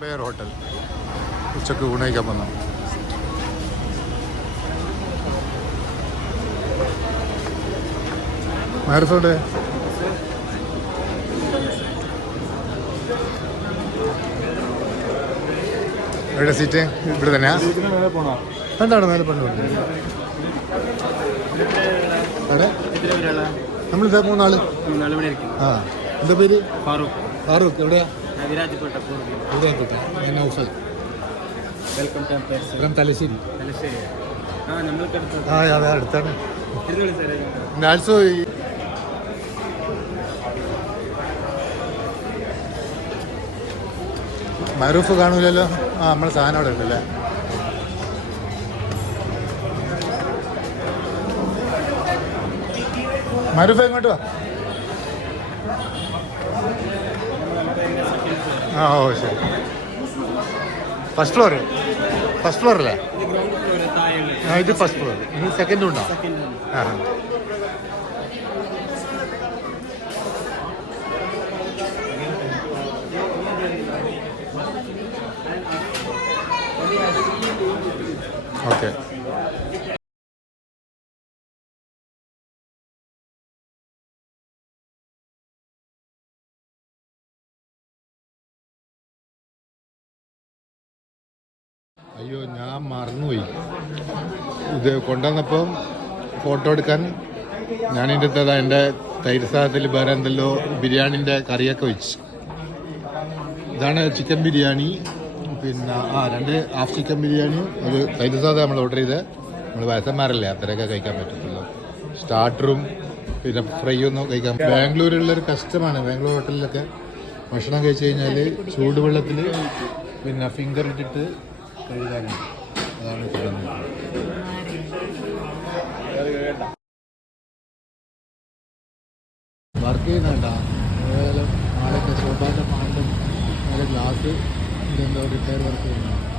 Empire hotel ഉച്ചക്ക് ഊണയിക്കാൻ വന്നു. മാരസോടെ എവിടെ സീറ്റ്? ഇവിടെ തന്നെയാ? എന്താണ് മേലെ പണ്ടുണ്ട്? അവിടെ നമ്മളിതാ മൂന്നാള്. ആ, എന്താ പേര്? ഫാറൂഖ്. എവിടെയാ? വിരാജ്പേട്ട. ഞാൻ നൗഫൽ. ഫ്രം തലശ്ശേരി. ആ അതെ, അടുത്താണ്. ആൾസോ മറൂഫ് കാണൂലല്ലോ. ആ, നമ്മളെ സാധനം അവിടെ ഉണ്ടല്ലേ. മറൂഫ് എങ്ങോട്ട് വാ. ആ ഓ ശരി. ഫസ്റ്റ് ഫ്ലോർ അല്ലേ? ആ, ഇത് ഫസ്റ്റ് ഫ്ലോർ. ഇത് സെക്കൻഡും ഉണ്ടോ? ആ, ഓക്കെ. അയ്യോ, ഞാൻ മറന്നുപോയി. ഇത് കൊണ്ടുവന്നപ്പം ഫോട്ടോ എടുക്കാൻ ഞാനിൻ്റെ അടുത്തതാ എൻ്റെ തൈര് സാധത്തിൽ വേറെ എന്തെല്ലോ ബിരിയാണിൻ്റെ കറിയൊക്കെ വെച്ച്. ഇതാണ് ചിക്കൻ ബിരിയാണി. പിന്നെ രണ്ട് ഹാഫ് ചിക്കൻ ബിരിയാണിയും ഒരു തൈര് സാധനം നമ്മൾ ഓർഡർ ചെയ്ത്. നമ്മൾ വയസ്സന്മാരല്ലേ, അത്രയൊക്കെ കഴിക്കാൻ പറ്റത്തുള്ളൂ. സ്റ്റാർട്ടറും പിന്നെ ഫ്രൈ ഒന്നും കഴിക്കാൻ. ബാംഗ്ലൂരിലുള്ളൊരു കസ്റ്റമാണ്. ബാംഗ്ലൂർ ഹോട്ടലിലൊക്കെ ഭക്ഷണം കഴിച്ച് കഴിഞ്ഞാൽ ചൂടുവെള്ളത്തിൽ പിന്നെ ഫിംഗർ ഇട്ടിട്ട് കഴുകാനുണ്ട്. അതാണ് വർക്ക് ചെയ്യുന്നുണ്ടാ? ഏതായാലും നാളെ ശോഭാൻ്റെ പാണ്ടും നാളെ ഗ്ലാസ് ഇതെന്തോ റിപ്പയർ വർക്ക് ചെയ്യുന്നുണ്ട്.